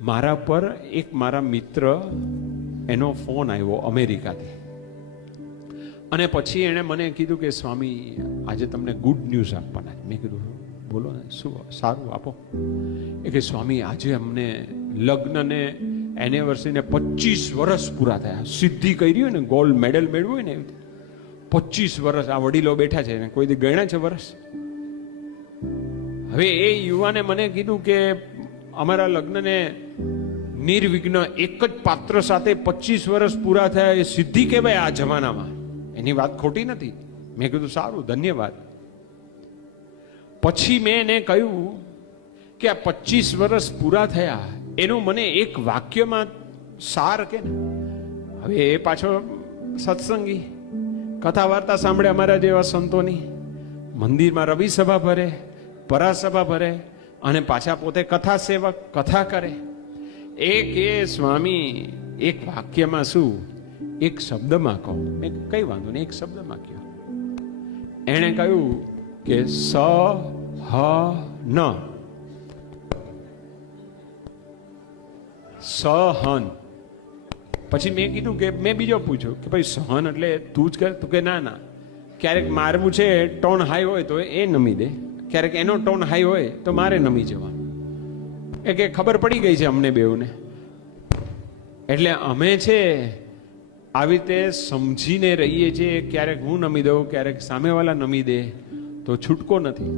મારા પર એક મારા મિત્ર એનો ફોન આવ્યો અમેરિકાથી, અને પછી એણે મને કીધું કે સ્વામી આજે તમને ગુડ ન્યૂઝ આપવાના. મેં કીધું બોલો ને, શું સારું આપો. એ કે સ્વામી આજે અમને લગ્નને એનિવર્સરીને 25 વર્ષ પૂરા થયા. સિદ્ધિ કરી હોય ને, ગોલ્ડ મેડલ મેળવ્યું હોય ને, એવી 25 વર્ષ આ વડીલો બેઠા છે ને, કોઈ દી ગણ્યા છે વર્ષ? હવે એ યુવાને મને કીધું કે અમારા લગ્નને નિર્વિઘ્ન એક જ પાત્ર સાથે 25 વર્ષ પૂરા થયા, એ સિદ્ધિ કહેવાય આ જમાનામાં. એની વાત ખોટી નથી. મેં કીધું સારું, ધન્યવાદ. પછી મેં એને કહ્યું કે આ 25 વર્ષ પૂરા થયા એનું મને એક વાક્યમાં સાર કે ને. હવે એ પાછો સત્સંગી, કથા વાર્તા સાંભળે અમારા જેવા સંતોની, મંદિરમાં રવિ સભા ભરે, પરાસભા ભરે, અને પાછા પોતે કથા સેવક, કથા કરે. એક એ સ્વામી એક વાક્યમાં શું, એક શબ્દમાં કહો. મેં કઈ વાંધો નહીં, એક શબ્દમાં કહો. એણે કહ્યું કે સહન. સહન. પછી મેં કીધું કે મેં બીજો પૂછ્યું કે ભાઈ સહન એટલે તું જ કર? તું કે ના ના, ક્યારેક મારવું છે, ટોન હાઈ હોય તો એ નમી દે, ક્યારેક એનો ટોન હાઈ હોય તો મારે નમી જવાનું. એ કે ખબર પડી ગઈ છે અમને બેઉને, એટલે અમે છે આવી રીતે સમજીને રહીએ છીએ. ક્યારેક હું નમી દઉં, ક્યારેક સામેવાળા નમી દે, તો છૂટકો નથી.